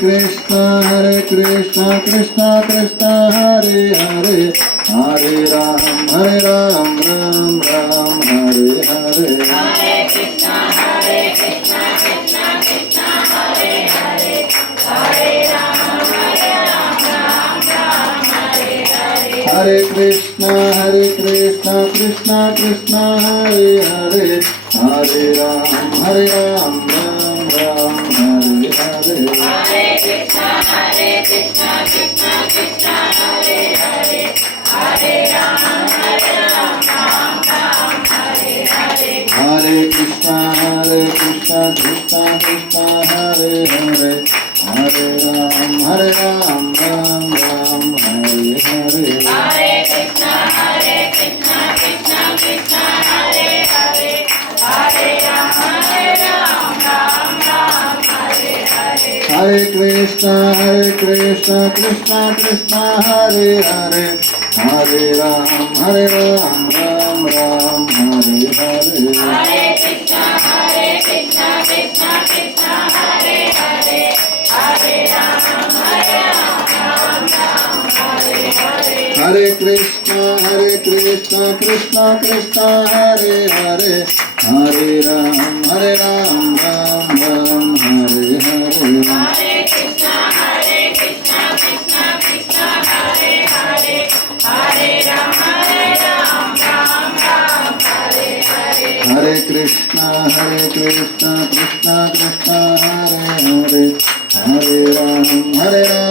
Krishna Krishna Krishna Hare Hare Hare Ram Ram Ram Hare Hare Hare Krishna Krishna Krishna Hare Hare Hare Ram Ram Hare Hare Hare Krishna Krishna Krishna Hare Hare Hare Ram Ram Ram Hare Hare Hare Krishna Krishna Krishna Hare Hare Hare Ram Ram Hare Hare Hare Krishna Krishna Krishna Hare Hare Hare Ram Ram Ram Hare Hare Hare Krishna Krishna Krishna Hare Hare Hare Ram Ram Hare Hare Hare Krishna Krishna Krishna Hare Hare Hare Ram Ram Ram Hare Hare Hare Krishna Krishna Krishna Hare Hare Hare Ram Ram Hare Hare Hare Krishna Krishna Krishna Hare Hare Hare Ram Ram Ram Hare Hare Hare Krishna Krishna Krishna Hare Hare Hare Ram Ram Hare Hare Hare Krishna Krishna Krishna Hare Hare Hare Ram